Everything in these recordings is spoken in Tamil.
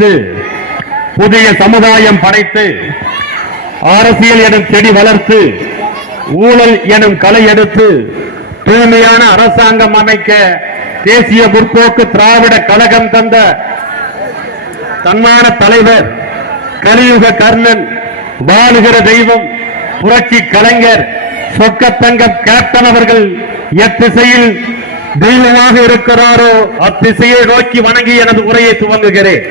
படைத்து புதிய சமுதாயம் படைத்து அரசியல் எனும் செடி வளர்த்து ஊழல் எனும் கலை எடுத்து தூய்மையான அரசாங்கம் அமைக்க தேசிய முற்போக்கு திராவிட கழகம் தந்த தன்மான தலைவர் கலியுக கர்ணன் வாழுகிற தெய்வம் புரட்சி கலைஞர் சொக்கத்தங்கம் கேப்டன் அவர்கள் எத்திசையில் தெய்வமாக இருக்கிறாரோ அத்திசையை நோக்கி வணங்கி எனது உரையை துவங்குகிறேன்.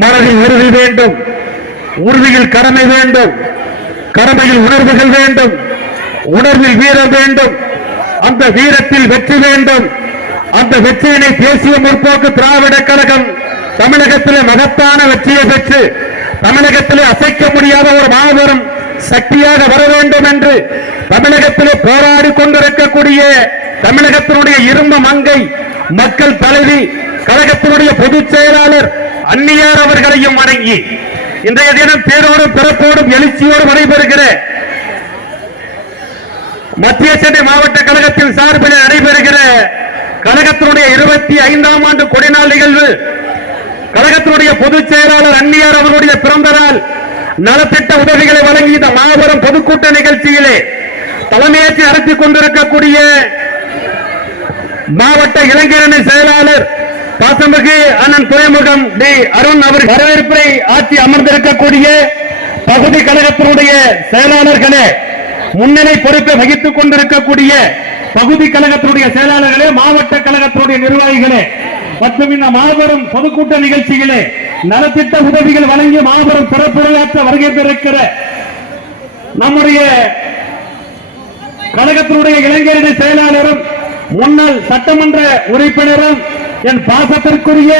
மனதில் உறுதி வேண்டும். உறுதியில் கடமை வேண்டும். கடமையில் உணர்வுகள் வேண்டும். உணர்வில் வீரம் வேண்டும். அந்த வீரத்தில் வெற்றி வேண்டும். அந்த வெற்றியினை தேசிய முற்போக்கு திராவிட கழகம் தமிழகத்திலே மகத்தான வெற்றியை பெற்று தமிழகத்திலே அசைக்க முடியாத ஒரு மாபெரும் சக்தியாக வர வேண்டும் என்று தமிழகத்திலே போராடி கொண்டிருக்கக்கூடிய தமிழகத்தினுடைய இரும்ப மங்கை மக்கள் தலைவி கழகத்தினுடைய பொதுச் செயலாளர் அந்நியார் அவர்களையும் வணங்கி இன்றைய தினம் பேரோடும் பிறப்போடும் எழுச்சியோடும் நடைபெறுகிற மத்திய சென்னை மாவட்ட கழகத்தின் சார்பில் நடைபெறுகிற கழகத்தினுடைய இருபத்தி ஐந்தாம் ஆண்டு கொடிநாள் நிகழ்வு. கழகத்தினுடைய பொதுச் செயலாளர் அந்நியார் அவர்களுடைய பிறந்த நாள் நலத்திட்ட உதவிகளை வழங்கி இந்த மாபெரும் பொதுக்கூட்ட நிகழ்ச்சியிலே தலைமையேற்று நடத்திக் கொண்டிருக்கக்கூடிய மாவட்ட இளைஞரணி செயலாளர் பாசமிகு அண்ணன் துறைமுகம் டி அருண் அவர் வரவேற்பை ஆட்சி அமர்ந்திருக்கக்கூடிய பகுதி கழகத்தினுடைய செயலாளர்களே முன்னிலை பொறுப்பை வகித்துக் கொண்டிருக்கக்கூடிய பகுதி கழகத்தினுடைய செயலாளர்களே மாவட்ட கழகத்தினுடைய நிர்வாகிகளே மற்றும் இந்த மாபெரும் பொதுக்கூட்ட நிகழ்ச்சிகளே நலத்திட்ட உதவிகள் வழங்கி மாபெரும் சிறப்புரையாற்ற வருகை பெற்றிருக்கிற நம்முடைய கழகத்தினுடைய இளைஞரணி செயலாளரும் முன்னாள் சட்டமன்ற உறுப்பினரும் என் பாசத்திற்குரிய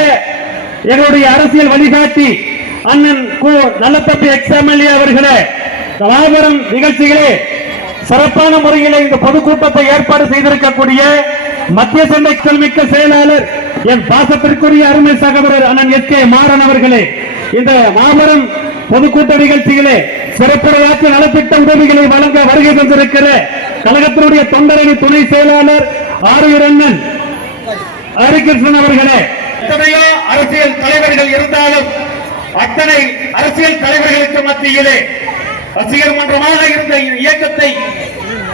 எங்களுடைய அரசியல் வழிகாட்டி அண்ணன் கு நல்லத்தப்பி எக்ஸ் எம்எல்ஏ அவர்களே மாபெரும் நிகழ்ச்சிகளே சிறப்பான முறையில் இந்த பொதுக்கூட்டத்தை ஏற்பாடு செய்திருக்கக்கூடிய மத்திய சந்தை மிக்க செயலாளர் என் பாசத்திற்குரிய அருமை சகோதரர் அண்ணன் எஸ் கே மாறன் அவர்களே இந்த மாபெரும் பொதுக்கூட்ட நிகழ்ச்சிகளே சிறப்புரையாற்றி நலத்திட்ட உதவிகளை வழங்க வருகை தந்திருக்கிற கழகத்தினுடைய தொண்டரணி துணை செயலாளர் ஆரியர் அண்ணன் ஹரிகிருஷ்ணன் அவர்களே. எத்தனையோ அரசியல் தலைவர்கள் இருந்தாலும் அத்தனை அரசியல் தலைவர்களுக்கு மத்தியிலே ரசிகர் மன்றமாக இருந்த இயக்கத்தை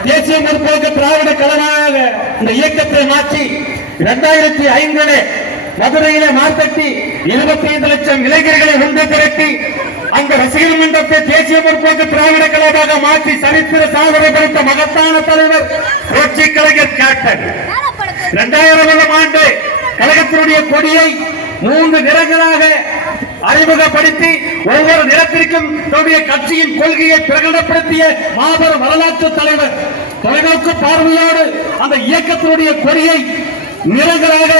தேசிய முற்போக்கு திராவிட கலனாக இந்த இயக்கத்தை மாற்றி இரண்டாயிரத்தி ஐந்திலே மதுரையில நாற்பத்தி இருபத்தி ஐந்து லட்சம் இளைஞர்களை ஒன்று திரட்டி அந்த ரசிகர் மன்றத்தை தேசிய முற்போக்கு திராவிட கழகமாக மாற்றி சரித்திர சாதனை படைத்த மகத்தான தலைவர் புரட்சி கலைஞர் கேப்டன். இரண்டாயிரம் ஆண்டு கழகத்தினுடைய கொடியை மூன்று நிறங்களாக அறிமுகப்படுத்தி ஒவ்வொரு நிலத்திற்கும் தன்னுடைய கட்சியின் கொள்கையை பிரகடனப்படுத்திய மாபெரும் வரலாற்று தலைவர். தொலைநோக்கு பார்வையோடு அந்த இயக்கத்தினுடைய கொடியை நிறங்களாக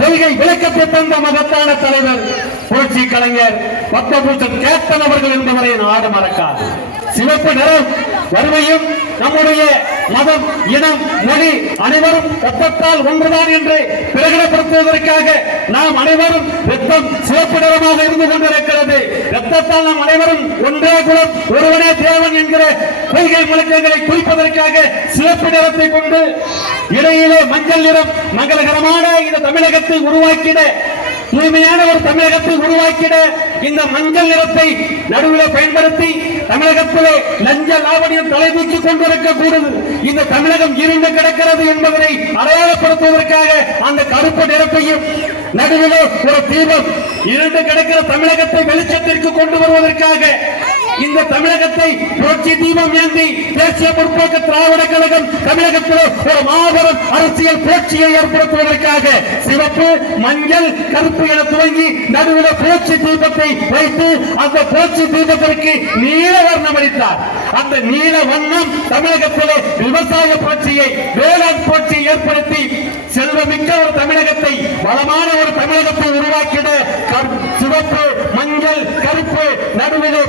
கொள்கை விளக்கத்தை தந்த மகத்தான தலைவர். புரட்சி கலைஞர் பத்மபூஷன் கேப்டன் அவர்கள் என்பவரை நாடு மறக்காது. சிவப்பு நிறம் வறுமையும் நம்முடைய மதம் இனம் மொழி அனைவரும் ரத்தத்தால் ஒன்றுதான் என்று பிரகடப்படுத்துவதற்காக நாம் அனைவரும் ரத்தம் சிவப்பு நிறமாக இருந்து கொண்டிருக்கிறது. ரத்தத்தால் நாம் அனைவரும் ஒன்றே குலம் ஒருவனே தேவன் என்கிற கொள்கை முழக்கங்களை குறிப்பதற்காக சிவப்பு நிறத்தை கொண்டு இடையிலே மஞ்சள் நிறம் மங்களகரமான இந்த தமிழகத்தை உருவாக்கிட தூய்மையான ஒரு தமிழகத்தை உருவாக்கிட இந்த மஞ்சள் நிறத்தை நடுவில் பயன்படுத்தி தமிழகத்திலே லஞ்ச லாவணியம் தலை தூக்கி கொண்டிருக்கக்கூடாது இந்த தமிழகம் இருண்டு கிடக்கிறது என்பதனை அடையாளப்படுத்துவதற்காக அந்த கருப்பு நிறத்தையும் நடுவில் ஒரு தீபம் இருண்டு கிடக்கிற தமிழகத்தை வெளிச்சத்திற்கு கொண்டு வருவதற்காக இந்த தமிழகத்தை புரட்சி தீபம் ஏந்தி தேசிய முற்போக்கு திராவிட கழகம் தமிழகத்தில் ஒரு மாபெரும் அரசியல் புரட்சியை ஏற்படுத்துவதற்காக சிவப்பு மஞ்சள் கருப்பு என துவங்கி நடுவில் புரட்சி தீபத்தை வைத்து அந்த புரட்சி தீபத்திற்கு நீல வர்ணம் அளித்தார். அந்த நீல வண்ணம் தமிழகத்திலே விவசாய புரட்சியை வேளாண் புரட்சியை ஏற்படுத்தி செல்வமிக்க ஒரு தமிழகத்தை வளமான ஒரு தமிழகத்தை உருவாக்கிட சிவப்பு மஞ்சள் கருப்பு நடுவிலே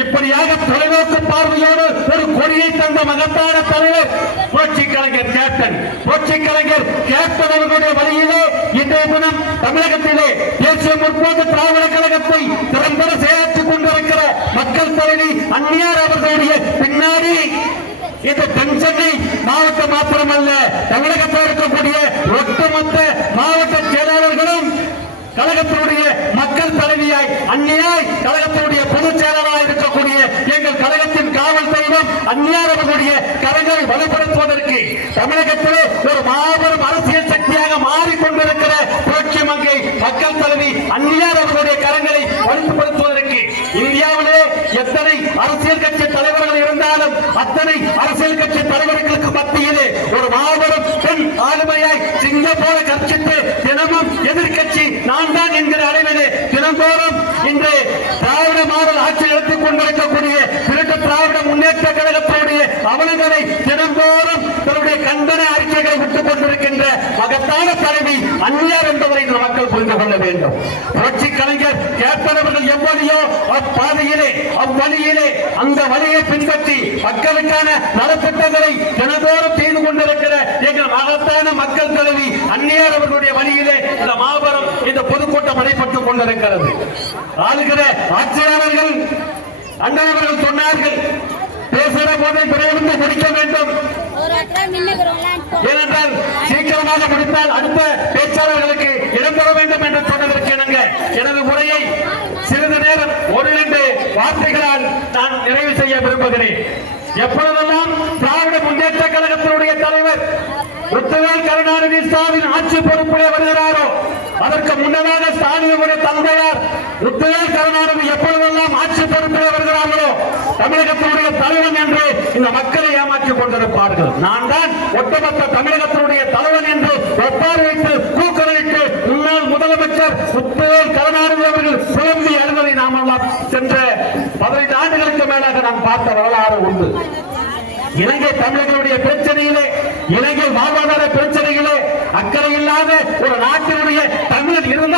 இப்படியாக தொலைநோக்கு பார்வையோடு ஒரு கொடியை தந்த மகத்தான தலைவர் புரட்சி கலைஞர் கேப்டன். புரட்சி கலைஞர் கேப்டன் அவர்களுடைய வழியிலே இன்றைய தினம் தமிழகத்திலே தேசிய முற்போக்கு திராவிட கழகத்தை திறம்பட செயலாற்றிக் கொண்டிருக்கிற மக்கள் தலைவி அந்நியார் அவர்களுடைய பின்னாடி இந்த தென்சென்னை மாவட்டம் மாத்திரமல்ல தமிழகத்தில் இருக்கக்கூடிய ஒட்டுமொத்த மாவட்ட செயலாளர்களும் கழகத்தினுடைய மக்கள் தலைவியாய் அந்நியாய் கழகத்தினுடைய உயரவர்களுடைய கரங்களை வலுப்படுத்துவதற்கு தமிழகத்திலே ஒரு மாபெரும் அரசியல் சக்தியாக மாறிக்கொண்டிருக்கிற புரட்சி மங்கை மக்கள் தலைவி அந்நியார் அவர்களுடைய கரங்களை வலுப்படுத்துவதற்கு இந்தியாவிலே எத்தனை அரசியல் கட்சி தலைவர்கள் இருந்தாலும் அத்தனை அரசியல் கட்சி அவலங்களை தினந்தோறும் தன்னுடைய கண்டன அறிக்கைகளை விட்டுக் கொண்டிருக்கின்ற மகத்தான தலைவி அந்நியார் என்பதை இந்த மக்கள் புரிந்து கொள்ள வேண்டும். புரட்சி கலைஞர் கேட்பவர்கள் எவ்வளியோ அப்பாதையிலே அவ்வழியிலே அந்த வழியை பின்பற்றி மக்களுக்கான நலத்திட்டங்களை தினந்தோறும் செய்து கொண்டிருக்கிற எங்கள் மகத்தான மக்கள் தலைவி அந்நியார் அவர்களுடைய வழியிலே இந்த மாபெரும் இந்த பொதுக்கூட்டம் நடைபெற்றுக் கொண்டிருக்கிறது. ஆளுகிற ஆட்சியாளர்கள் அண்ணன் அவர்கள் சொன்னார்கள் பேசுகிற போதை விரைந்து முடிக்க வேண்டும். ஏனென்றால் சீக்கிரமாக முடித்தால் அடுத்த பேச்சாளர்களுக்கு இடம் தர வேண்டும் என்று சொன்னதற்கு இணங்க எனது உரையை சிறிது நேரம் ஒரு இரண்டு வார்த்தைகளால் நான் நிறைவு செய்ய விரும்புகிறேன். எப்பொழுதெல்லாம் திராவிட முன்னேற்ற கழகத்தினுடைய தலைவர் முத்துவேல் கருணாநிதி ஸ்டாலின் ஆட்சி பொறுப்பிலே வருகிறாரோ அதற்கு முன்னதாக ஸ்டாலினுடைய தந்தையார் முத்துவேல் கருணாநிதி எப்பொழுதெல்லாம் ஆட்சி பொறுப்பிலே வருகிறார்களோ தமிழகத்தினுடைய தலைவன் என்று இந்த மக்களை ஏமாற்றிக் கொண்டிருப்பார்கள். நான் தான் ஒட்டுமொத்த தமிழகத்தினுடைய தலைவன் என்று ஒப்பார் வைத்து கூக்கலிட்டு முன்னாள் முதலமைச்சர் முத்துவேல் கருணாநிதி அவர்கள் புலம்பி அழுவதை நாம் எல்லாம் சென்ற பதினைந்து ஆண்டுகளுக்கு மேலாக நாம் பார்த்த வரலாறு உண்டு. இலங்கை தமிழர்களுடைய பிரச்சனையிலே இலங்கை வாழ்வாதார பிரச்சனைகளே அக்கறை இல்லாத ஒரு நாடு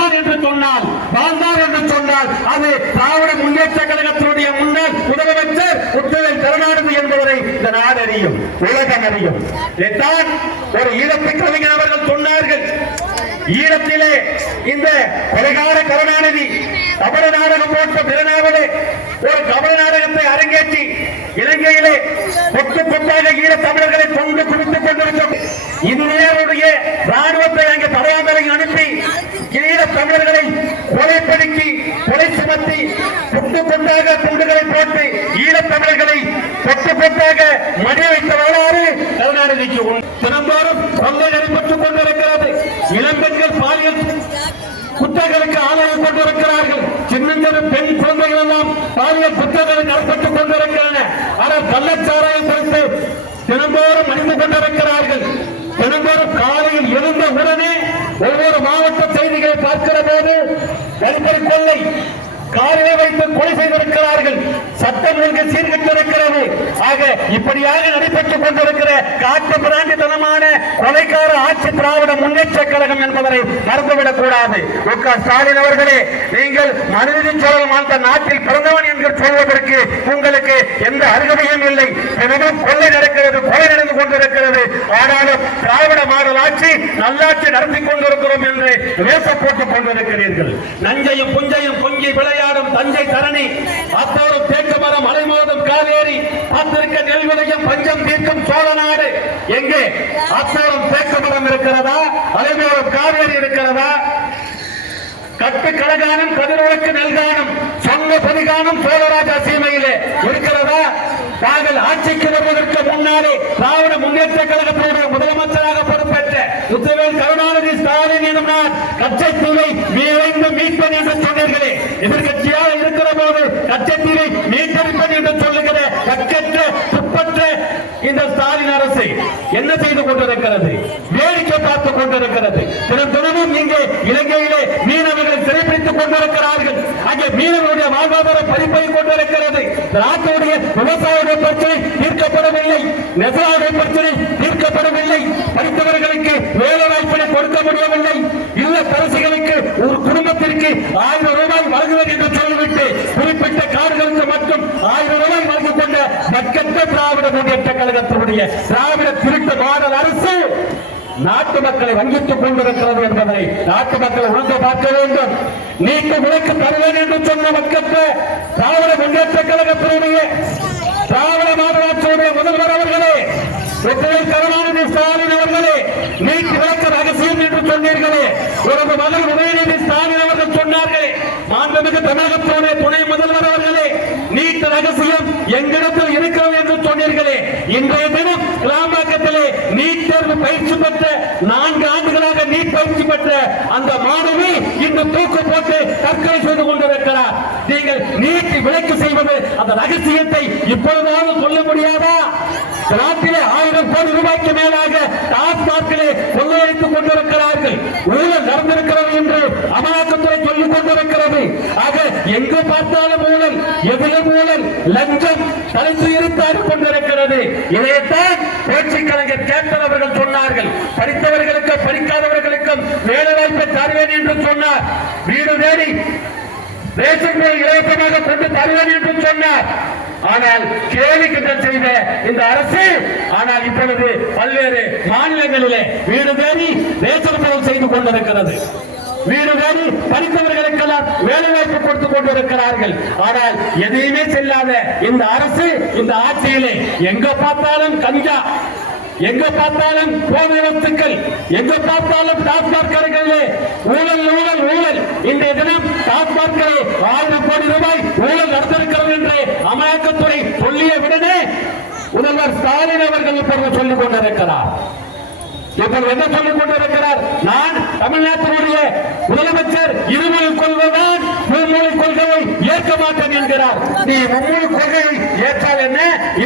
தமிழர் என்று சொன்னால் வாழ்ந்தார் என்று சொன்னால் அது திராவிட முன்னேற்ற கழகத்தினுடைய முன்னாள் முதலமைச்சர் உத்தரவு கருணாநிதி என்பவரை இந்த நாடு அறியும் உலகம் அறியும். இதைத்தான் ஒரு ஈழத்து கவிஞர் அவர்கள் சொன்னார்கள். ஈழத்திலே இந்த கொலைகார கருணாநிதி கபட நாடகம் போன்ற பிறநாவலே ஒரு கபட நாடகத்தை அரங்கேற்றி இலங்கையிலே கொத்து கொத்தாக ஈழ தமிழர்களை கொண்டு குவித்துக் கொண்டிருக்கும் அவருடைய ராணுவத்தை அங்கே தடையாமலை அனுப்பி தமிழர்களை கொலைப்படுத்தி கொலை சுமத்தி கொண்டு கொண்டாக குண்டுகளை போட்டு ஈழத் தமிழர்களை கொட்டு கொத்தாக மடிய வைத்த வரலாறு கருணாநிதிக்கு உண்டு. தினந்தோறும் கொள்ளை நடைபெற்றுக் கொண்டிருக்கிறது இளம்பெண்கள் பாலியல் குற்றங்களுக்கு ஆளாகி கொண்டிருக்கிறார்கள் சின்னஞ்சிறு பெண் குழந்தைகள் எல்லாம் பாலியல் குற்றங்களுக்கு நடப்பட்டுக் கொண்டிருக்கின்றன ஆனால் கள்ளச்சாராயம் குறித்து தினந்தோறும் அணிந்து கொண்டிருக்கிறார்கள் தினந்தோறும் காலையில் எழுந்த உடனே ஒவ்வொரு மாவட்ட செய்திகளை பார்க்கிற போது கருப்பை கொள்ளை காரிலே வைத்து கொலை செய்திருக்கிறார்கள். சட்டம் ஒழுங்கு சீர்கட்டிருக்கிறது. ஆக இப்படியாக நடைபெற்றுக் கொண்டிருக்கிற காட்டு பிராண்டித்தனமான கொலைக்கார ஆட்சி திராவிட முன்னேற்ற கழகம் என்பதனை மறந்துவிடக் கூடாது மு க. ஸ்டாலின் அவர்களே நீங்கள் மனித சோழன் வாழ்ந்த நாட்டில் பிறந்தவன் என்று சொல்வதற்கு உங்களுக்கு எந்த அருகதையும் இல்லை. தினமும் கொள்ளை நடக்கிறது கொலை நடந்து கொண்டிருக்கிறது. ஆனாலும் திராவிட மாடல் ஆட்சி நல்லாட்சி நடத்தி கொண்டிருக்கிறோம் என்று வேச போட்டுக் கொண்டிருக்கிறீர்கள். நஞ்சையும் புஞ்சையும் பொங்கி விளையாடும் தஞ்சை தரணி அத்தோறும் தேக்க மரம் அலைமோதும் காவேரி. காத்திருக்க நெல்விளையும் பஞ்சம் தீர்க்கும் சோழ நாடு. எங்கே? அத்தோறும் தேக்க மரம் இருக்கிறதா? அலைமோதும் காவேரி இருக்கிறதா? கட்டு கடகானம் கதிரொழுக்கு நெல்கானம் சொந்த பதிகானம் சோழராஜா சீமையிலே இருக்கிறதா? நாங்கள் ஆட்சிக்கு வருவதற்கு முன்னாலே திராவிட முன்னேற்ற கழகத்தினுடைய முதலமைச்சராக பொறுப்பேற்ற முத்துவேல் கருணாநிதி ஸ்டாலின் எனும் நான் கச்சத்தீவை மீண்டும் மீட்பேன் என்று சொன்னீர்களே. எதிர்கட்சி இருக்கிற போது கச்சத்தீவை மீட்டெடுப்பேன் என்று சொல்லுகிற கற்கற்ற துப்பற்ற இந்த ஸ்டாலின் அரசு என்ன செய்து கொண்டிருக்கிறது? வேடிக்கை பார்த்துக் கொண்டிருக்கிறது. தினம் தினமும் இங்கே இலங்கையிலே மீனவர்களை சிறைப்பிடித்துக் கொண்டிருக்கிறார்கள். அங்கே மீனவர்களுடைய வாழ்வாதார பறிப்பை கொண்டிருக்கிறது. நாட்டுடைய விவசாயிகள் பிரச்சனை தீர்க்கப்படவில்லை. நெசவாளுடைய பிரச்சனை தீர்க்கப்படவில்லை. படித்தவர்களுக்கு வேலை வாய்ப்பினை கொடுக்க முடியவில்லை. இல்ல தரசிகளுக்கு ஒரு குடும்பத்திற்கு ஆயிரம் ரூபாய் வழங்குவது என்று சொல்லிவிட்டு குறிப்பிட்ட காடுகளுக்கு மட்டும் ஆயிரம் ரூபாய் வழங்கிக் கொண்ட மக்கத்த திராவிட முன்னேற்ற கழகத்தினுடைய திராவிட திருத்த மாடல் அரசு நாட்டு மக்களை வங்கித்துக் கொண்டிருக்கிறது என்பதை நாட்டு மக்களை உணர்ந்து பார்க்க வேண்டும். நீட்டு விலக்கு தருவேன் என்று சொன்ன மக்களுக்கு திராவிட முன்னேற்ற கழகத்தினுடைய திராவிட மாநகராட்சியுடைய முதல்வர் அவர்களே ஒற்றையில் கருணாநிதி ஸ்டாலின் அவர்களே நீட் விளக்க ரகசியம் என்று சொன்னீர்களே உனது மகள் உதயநிதி ஸ்டாலின் அவர்கள் சொன்னார்களே மாண்புமிகு தமிழகத்தினுடைய துணை முதல்வர் அவர்களே நீட் ரகசியம் எங்களிடத்தில் இருக்கிறது இன்றைய தினம் கிளாம்பாக்கத்திலே நீட் தேர்வு நான்கு ஆண்டுகளாக நீட் பயிற்சி பெற்ற அந்த மாணவி இன்று தூக்கு போட்டு தற்கொலை செய்து கொண்டிருக்கிறார். நீங்கள் நீட் விலக்கு செய்வது அந்த ரகசியத்தை இப்பொழுதாவது சொல்ல முடியாதா? நாட்டிலே ஆயிரம் கோடி ரூபாய்க்கு மேலாக டாஸ்மார்க்கிலே கொள்ளையடித்துக் கொண்டிருக்கிறார்கள். ஊழல் நடந்திருக்கிறது என்று அமலாக்கத்துறை சொல்லிக் கொண்டிருக்கிறது. ஆக எங்கு பார்த்தாலும் ஊழல் எதிலும் ஊழல் லஞ்சம் தலைத்து இருப்பாடு கொண்டிருக்கிறது. இதையத்தான் பேச்சு கலைஞர் கேப்டன் அவர்கள் சொன்னார்கள். படித்தவர்களுக்கும் படிக்காதவர்களுக்கும் வேலை வாய்ப்பை தருவேன் என்று சொன்னார். வீடு தேடி ரேஷன் பொருள் இலவசமாக கொண்டு தருவேன் என்று சொன்னார். ஆனால் கேலி கிண்டல் செய்த இந்த அரசு. ஆனால் இப்பொழுது பல்வேறு மாநிலங்களிலே வீடு தேடி ரேஷன் பொருள் செய்து கொண்டிருக்கிறது. வீடு தேடி படித்தவர்களுக்கெல்லாம் வேலை வாய்ப்பு கொடுத்துக் கொண்டிருக்கிறார்கள். ஆனால் எதையுமே செல்லாத இந்த அரசு இந்த ஆட்சியிலே எங்க பார்த்தாலும் கஞ்சா. எங்க பார்த்தாலும் போதை வஸ்துக்கள் எங்க பார்த்தாலும் டாஸ்மாக் கடைகளிலே ஊழல் ஊழல் ஊழல். இன்றைய தினம் டாஸ்மார்க்கிலே ஆயிரம் கோடி ரூபாய் ஊழல் நடந்திருக்கிறது என்று அமலாக்கத்துறை சொல்லிய விடனே முதல்வர் ஸ்டாலின் அவர்கள் இப்பொழுது சொல்லிக் கொண்டிருக்கிறார். இப்பொழுது என்ன சொல்லிக் கொண்டிருக்கிறார்? நான் தமிழ்நாட்டினுடைய முதலமைச்சர் இருமொழி கொள்கைதான் மும்மொழி கொள்கையை ஏற்க மாட்டேன் என்கிறார். நீ மும்மொழி கொள்கையை ஏற்றால் என்ன?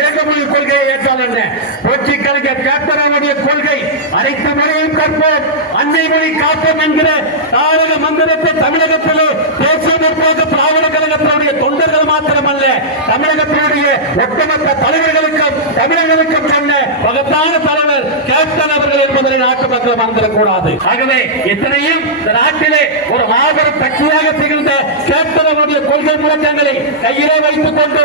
ஏகமொழி கொள்கையை ஏற்றால் என்ன? புரட்சி கலைஞர் கேப்டனுடைய கொள்கை அனைத்து மொழியும் கற்போம். அன்னை மொழி காப்போம் என்கிற தாரக மந்திரத்தை தமிழகத்திலே தேசிய முற்போக்கு திராவிட கழகத்தினுடைய தொண்டர்கள் மாத்திரமல்ல தமிழகத்தினுடைய ஒட்டுமொத்த தலைவர்களுக்கும் தமிழர்களுக்கும் சொன்ன மகத்தான தலைவர் கேப்டன் அவர்கள் என்பதை நாட்டு மக்கள் மறந்துடக்கூடாது. ஆகவே இத்தனையும் இந்த நாட்டிலே ஒரு மாபெரும் சக்தியாக திகழ்ந்த கேப்டன் கொள்கை முழக்கங்களை கையிலே வைத்துக் கொண்டு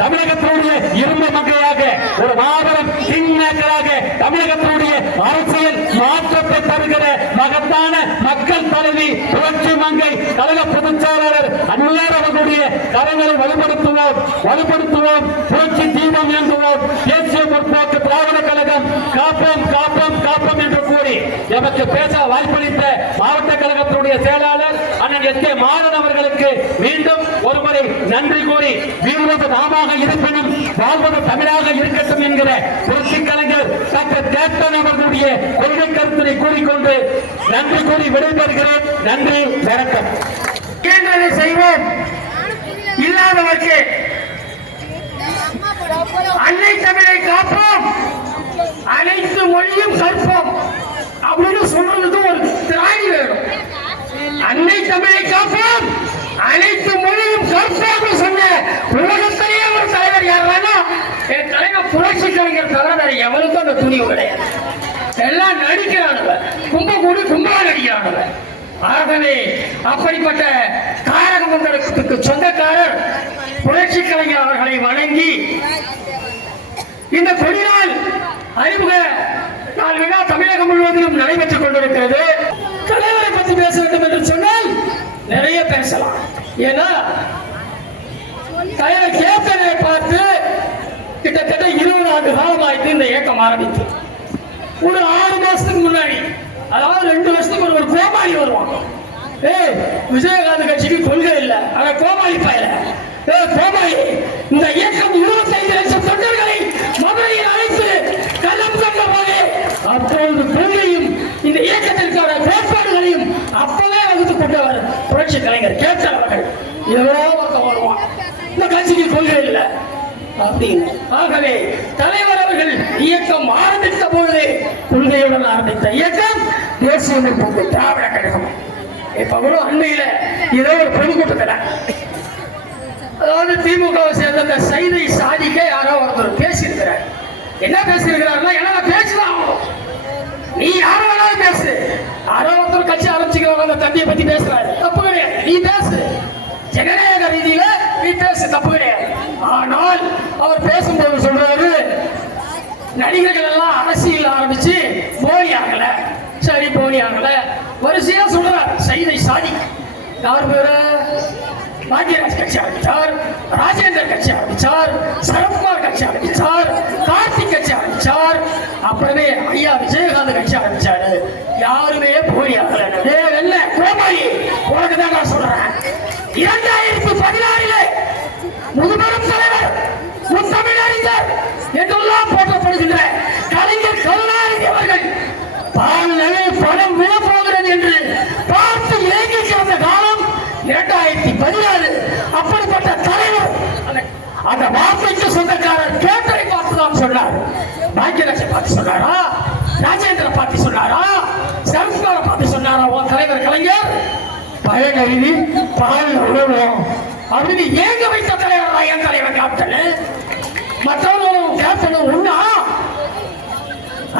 தமிழகத்தினுடைய இரும்பு மங்கையாக ஒரு மாபெரும் கிங்மேக்கராக தமிழகத்தினுடைய அரசியல் மாற்றத்தை தருகிற மகத்தான மக்கள் தலைவி புரட்சி மங்கை கழக பொதுச் செயலாளர் அன்னார் அவர்களுடைய கரங்களை வலுப்படுத்துவோம் வலுப்படுத்துவோம் புரட்சி தீபம் ஏந்துவோம். தேசிய முற்போக்கு திராவிட கழகம் காப்போம் பேச வாய்ப்பளித்த மாவட்ட கழகத்தினுடைய செயலாளர் அண்ணன் எஸ் கே மாறன் அவர்களுக்கு மீண்டும் ஒருமுறை நன்றி கூறி வீழ்வது நாமாக இருப்பினும் வாழ்வது தமிழாக இருக்கட்டும் என்கிற புரட்சி கலைஞர் டாக்டர் கேப்டன் அவர்களுடைய கொள்கை கருத்தினை கூறிக்கொண்டு நன்றி கூறி விடைபெறுகிறேன். நன்றி வணக்கம். செய்வோம். இல்லாதவர்க்கு அன்னை தமிழை காப்போம். அனைத்து மொழியும் கற்போம். அப்படின்னு சொல்றதுக்கு ஒரு திராணி வேணும். அன்னை தமிழை காப்போம். அனைத்து மொழியும் காப்போம் சொன்ன உலகத்திலேயே ஒரு தலைவர் யாருன்னா என் தலைவர் புரட்சி கலைஞர் தலைவர் எவருக்கும் அந்த துணிவு கிடையாது. எல்லாம் நடிக்கிறானுங்க கும்ப கூடி கும்பலா ஆகவே அப்படிப்பட்ட காரகமந்தரத்துக்கு சொந்தக்காரர் புரட்சி கலைஞர் அவர்களை வணங்கி இந்த தொழிலால் அறிமுக நாள் விழா தமிழகம் முழுவதிலும் நடைபெற்றுக் கொண்டிருக்கிறது. தலைவரை பற்றி பேச வேண்டும் என்று சொன்னால் நிறைய பேசலாம். ஏன்னா தலைவர் கேப்டனை பார்த்து கிட்டத்தட்ட இருபது ஆண்டு காலமாயிட்டு இந்த இயக்கம் ஆரம்பித்து ஒரு ஆறு மாசத்துக்கு முன்னாடி அதாவது ரெண்டு வருஷத்துக்கு ஒரு ஒரு கோமாளி வருவாங்க ஏய் விஜயகாந்த் கட்சிக்கு கொள்கை இல்லை. ஆனா கோமாளி பயல ஏ கோமாளி இந்த இயக்கம் இருபத்தைந்து லட்சம் தொண்டர்களை மதுரையில் அழைத்து ஒரு கொள்கையும் இந்த இயக்கத்திற்கான கோட்பாடுகளையும் அப்பவே வகுத்து கொண்டவர் புரட்சி கலைஞர் கேப்டன் அவர்கள். எவ்வளோ பக்கம் வருவான். இந்த கட்சிக்கு கொள்கை இல்லை. அப்படின்னு. ஆகவே தலைவர் அவர்கள் இயக்கம் ஆரம்பித்த பொழுது கொள்கையுடன் ஆரம்பித்த இயக்கம் தேசிய முற்போக்கு திராவிட கழகம். இப்ப கூட அண்மையில ஏதோ ஒரு பொதுக்கூட்டத்தில் அதாவது திமுகவை சேர்ந்த அந்த சைதை சாதிக்க யாரோ ஒருத்தர் பேசியிருக்கிறார். என்ன பேசியிருக்கிறாருன்னா என்ன பேசலாம் நீ யார வேணாலும் பேசு. யாரோ ஒருத்தர் கட்சி ஆரம்பிச்சுக்கிறவங்க அந்த தம்பியை பத்தி பேசுறாரு. தப்பு கிடையாது. நீ பேசு. ஜனநாயக ரீதியில நீ பேசு. தப்பு கிடையாது. ஆனால் அவர் பேசும்போது சொல்றாரு நடிகர்கள் எல்லாம் அரசியல் ஆரம்பிச்சு போலி ஆகல. சரி போலி ஆகல. வரிசையா சொல்றாரு. செய்தை சாதி. யார் பேரு? பாக்யராஜ் கட்சி ஆரம்பிச்சார் ராஜேந்தர் கட்சி ஆரம்பிச்சார் சரத்குமார் கட்சி ஆரம்பிச்சார் கார்த்திக் கட்சி ஆரம்பிச்சார். அப்புறமே ஐயா விஜயகாந்த் கட்சி ஆரம்பிச்சாரு. யாருமே போலி ஆகல டேய், என்ன? கோமாளி. உனக்கு தான் நான் சொல்றேன். இரண்டாயிரத்தி பதினாறிலே முதுபெரும் தலைவர் முத்தமிழ் அறிஞர் என்றெல்லாம் போற்றப்படுகின்ற கலைஞர் கருணாநிதி அவர்கள் பால் பணம் விழ போகிறது என்று பார்த்து ஏங்கி கிடந்த காலம் இரண்டாயிரத்தி அப்படிப்பட்ட தலைவர். அந்த- அந்த வார்த்தைக்கு சொந்தக்காரர் கேட்டரை பார்த்து தான் சொன்னார். பாக்கியராஜை பார்த்து சொன்னாரா? ராஜேந்திர பார்த்து சொன்னாரா? சரத்குமார பார்த்து சொன்னாரா? உன் தலைவர் கலைஞர்? பழைய கருதி பால் உழவும் அப்படின்னு ஏங்க வைத்த தலைவர் என் தலைவர் கேப்டன் மற்றவர்களும் கேப்டன் உண்ணா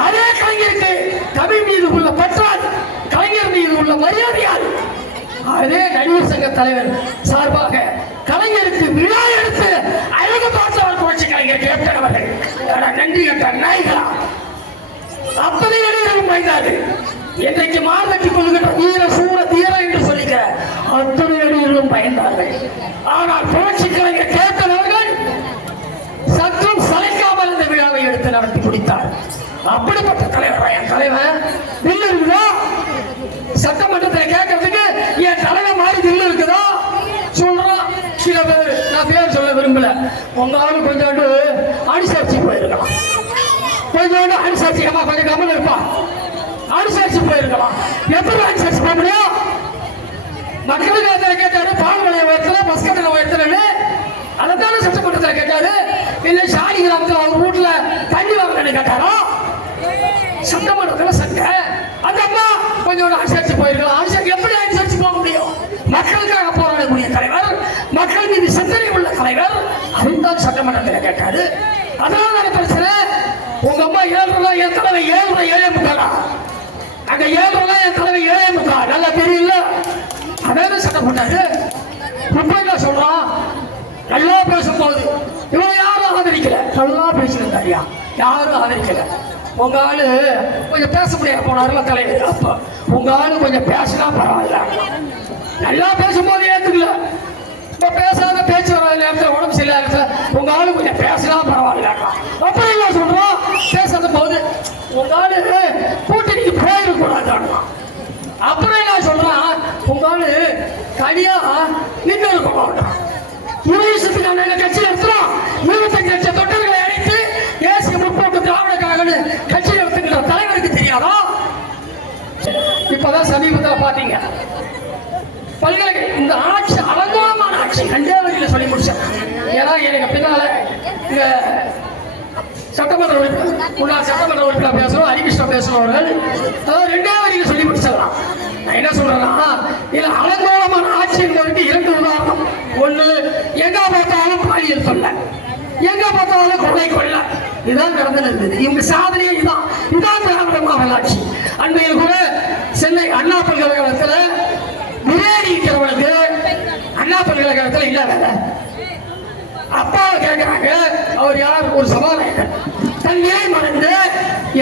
அதே கலைஞருக்கு தமிழ் மீது உள்ள பற்றால் கலைஞர் மீது உள்ள மரியாதையால் அதே நடிகர் சங்க தலைவர் சார்பாக கலைஞருக்கு விழா எடுத்து அழகு பார்த்தவர் புரட்சி கலைஞர் கேப்டன் அவர்கள். நன்றி கட்ட நாய்களா அப்பதை இடையிலும் பயந்தாது இன்றைக்கு மார்கட்டி கொள்கின்ற வீர சூர தீர என்று சொல்லுகிற அத்தனை இடையிலும் பயந்தார்கள். ஆனால் புரட்சி கலைஞர் கேப்டன் அவர்கள் சற்றும் சளைக்காமல் இந்த விழாவை எடுத்து நடத்தி முடித்தார். அப்படிப்பட்ட தலைவர் என் தலைவர்? தில்லு இருக்குதா சட்டமன்றத்தில் கேட்கறதுக்கு என் தலைவர் மாதிரி தில்லு இருக்குதோ? சொல்றான் சில பேர் நான் பேர் சொல்ல விரும்பல. உங்க ஆளு கொஞ்சோண்டு அனுசரிச்சு போயிருக்கலாம். கொஞ்சோண்டு அனுசரிச்சு அம்மா கொஞ்சம் கமல் இருப்பான் அனுசரிச்சு போயிருக்கலாம். எப்படி அனுசரிச்சு போக முடியும்? மக்களுக்கு அதில் கேட்டாரு? பால் விலை உயர்த்தல பஸ் கட்டணம் உயர்த்தலன்னு. அதைத்தானே சட்டமன்றத்தில் கேட்டாரு. இல்லை ஷாலி கிராமத்தில் அவர் வீட்டில் தண்ணி வாங்கணும்னு கேட்டாரோ? சட்டமன்றத்தில் சட்டை அந்த அம்மா கொஞ்சம் அனுசரிச்சு போயிருக்கலாம் அனுசரிச்சு எப்படி அனுசரிச்சு போக முடியும்? மக்களுக்காக போராடக்கூடிய தலைவர் மக்கள் மீது சிந்தனை உள்ள தலைவர் அதுதான் சட்டமன்றத்தில் கேட்டாரு. அதனால தானே பிரச்சனை? உங்க அம்மா ஏழு ரூபாய் என் தலைவர் ஏழு ரூபாய் ஏழே முக்காலா? அங்க ஏழு ரூபாய் என் தலைவர் ஏழே முக்கா? நல்லா தெரியல அதாவது சட்டம் போட்டாரு. இப்ப சொல்றான் நல்லா பேசும்போது இவனை யாரும் ஆதரிக்கல. நல்லா பேசியிருந்தாரியா யாரும் ஆதரிக்கல. உங்க ஆளு கொஞ்சம் பேச முடியாது போனாருல தலைவர் அப்ப உங்க ஆளு கொஞ்சம் பேசினா பரவாயில்ல. நல்லா பேசும்போது ஏத்துக்கல. இப்ப பேசாத பேச்சு வராத நேரத்துல உடம்பு சரியில்லாத நேரத்துல உங்க ஆளு கொஞ்சம் பேசினா பரவாயில்ல அப்புறம் என்ன சொல்றோம்? பேசாத போது உங்க ஆளு கூட்டணிக்கு போயிடக்கூடாது அப்புறம் என்ன சொல்றான்? உங்க ஆளு தனியா நின்று இருக்க மாட்டான் இருபது வருஷத்துக்கு கட்சி நடத்துறோம் இருபத்தஞ்சு லட்சம் தொண்டர்களை திராவிட கழகம் கட்சி நடத்துகிற தலைவருக்கு தெரியாதோ? இப்பதான் சமீபத்தில் பாத்தீங்க. பல்கலைக்கழக இந்த ஆட்சி அலங்கோலமான ஆட்சி ரெண்டே வரையில் சொல்லி முடிச்சேன் ஏன்னா எனக்கு பின்னால இங்க சட்டமன்ற உறுப்பினர் முன்னாள் சட்டமன்ற உறுப்பினர் பேசுறோம் ஹரிகிருஷ்ணா பேசுறவர்கள் அதாவது ரெண்டே வரையில் சொல்லி முடிச்சிடலாம் நான் என்ன சொல்றேன்னா இதுல அலங்கோலமான ஆட்சி என்பதற்கு இரண்டு உதாரணம். ஒண்ணு எங்க பார்த்தாலும் பாலியல் சொல்ல எங்க பார்த்தாலும் கொலை கொள்ள இதுதான் நடந்து இருந்தது இவங்க சாதனையே இதுதான். இதுதான் திராவிட மாடல் ஆட்சி அண்மையில் கூட சென்னை அண்ணா பல்கலைக்கழகத்துல பிரியாணி விற்கிறவனுக்கு அண்ணா பல்கலைக்கழகத்துல இல்ல வேலை அப்பாவை கேட்கிறாங்க அவர் யார்? ஒரு சபாநாயகர். தன்னை மறந்து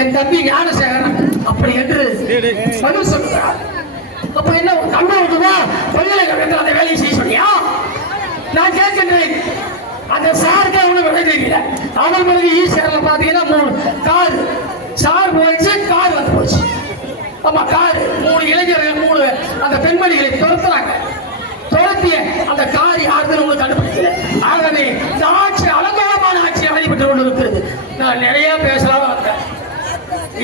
என் தம்பி ஞானசேகரன். அப்படி என்று பதில் சொல்லுகிறார் அப்ப என்ன இருக்குதா பல்கலைக்கழகத்தில் அந்த வேலையை செய்ய சொன்னியா? நான் கேட்கின்றேன். அந்த சாருக்கு அவங்களும் விட தெரியல அவன் பிறகு ஈஸ்வரில் பார்த்தீங்கன்னா மூணு. கார். சார் போயிடுச்சு கார் வந்து போச்சு. ஆமா கார். மூணு இளைஞர்கள் மூணு அந்த பெண்மணிகளை துரத்துறாங்க. துரத்திய அந்த கார் யாருன்னு உங்களுக்கு கண்டுபிடிக்கல. ஆகவே இந்த ஆட்சி அலங்கோலமான ஆட்சி வழிபட்டு கொண்டு இருக்கிறது நான் நிறைய பேசலாம் வந்தேன்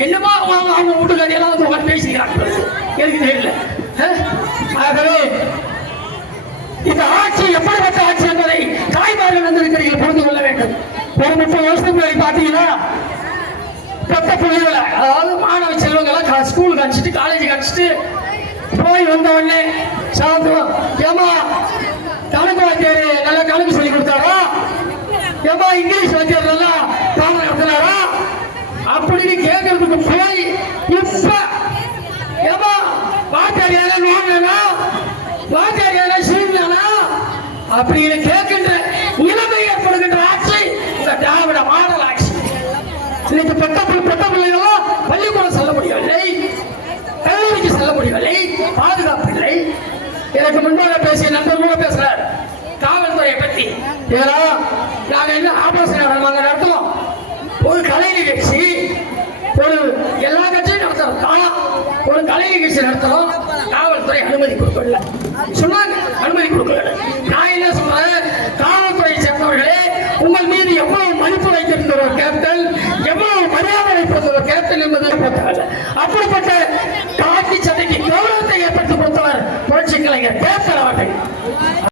என்னமா அவங்க அவங்க வீட்டுக்கு வந்து உட்காந்து பேசிக்கிறாங்க? எனக்கு தெரியல. ஆகவே இந்த ஆட்சி எப்படிப்பட்ட ஆட்சி என்பதை தாய்மார்கள் வந்திருக்கிறீர்கள் புரிந்து கொள்ள வேண்டும் ஒரு முப்பது வருஷத்துக்கு முன்னாடி பார்த்தீங்கன்னா பெத்த பிள்ளைகளை அதாவது மாணவ செல்வங்களை கா- ஸ்கூலுக்கு அனுப்பிச்சிட்டு காலேஜுக்கு அனுப்பிச்சிட்டு போய் வந்த உடனே சாயந்தரம் ஏமா கணக்கு வாத்தியார் நல்லா கணக்கு சொல்லி கொடுத்தாரா? ஏமா இங்கிலீஷ் வாத்தியார் நல்லா பாடம் நடத்தினாரா? அப்படின்னு கேட்கறதுக்கு போய் இப்ப ஏமா வாத்தியார் ஏதாவது வாங்கினா வாத்தியார் ஏதாவது சீர்ந்தானா அப்படின்னு கேட்கின்ற நிலைமை ஏற்படுகின்ற ஆட்சி இந்த திராவிட மாடல் ஆட்சி. இன்னைக்கு பெத்த பிள்ளை பெத்த பள்ளிக்கூடம் செல்ல முடியவில்லை. கல்லூரிக்கு செல்ல முடியவில்லை. பாதுகாப்பு இல்லை. எனக்கு முன்பாக பேசிய நண்பர் கூட பேசுறார். காவல்துறையை பத்தி. ஏன்னா நாங்க என்ன ஆலோசனை நாங்க நடத்துவோம் ஒரு கலை நிகழ்ச்சி ஒரு எல்லா கட்சியும் நடத்துறோம். ஒரு கலை நிகழ்ச்சி நடத்துறோம். காவல்துறை அனுமதி கொடுக்கல. சொன்னாங்க அனுமதி கொடுக்கல. வைத்திருந்த ஒரு கேப்டன் எவ்வளவு மரியாதை ஒரு கேப்டன் என்பதை அப்படிப்பட்ட காக்கி சதைக்கு கௌரவத்தை ஏற்படுத்தி கொடுத்தவர் புரட்சி கலைஞர் பேச